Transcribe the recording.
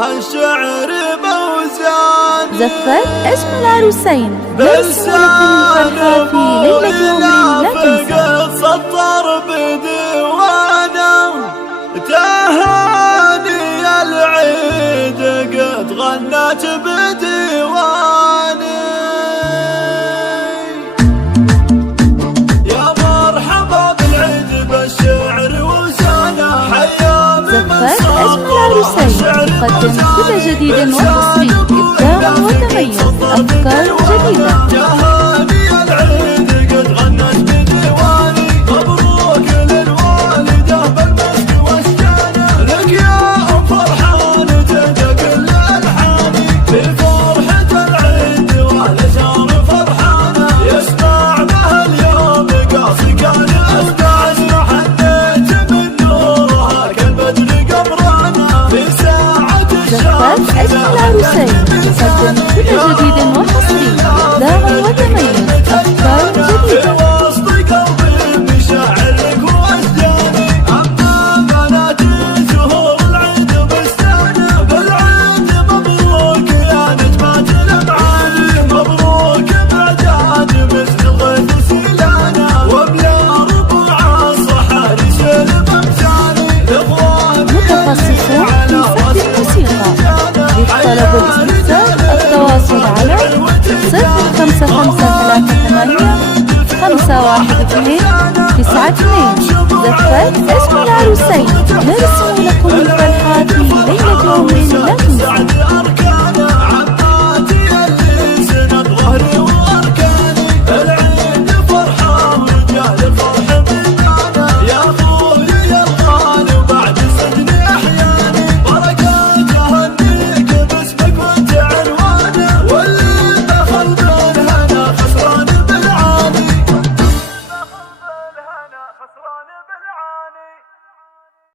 هالشعر بوزاني. زفت اسم العروسين بلسان في ليلة عمر لا تنسى. سطر بديوانه تهاني العيد قد غنت بديواني. يا مرحبا بالعيد بالشعر وسانا حيا زفت اسم العروسين تقدم كل جديد وحصري إبداع وتميز أفكار جديدة. زفت اسم العروسين تقدم كل جديد وحصري إبداع وتميز أفكار جديدة. طلب الاستفسار التواصل على 0538-512-92. زفت اسم العروسين نرسم لكم الفرحة في ليلة عمر لا تنسى.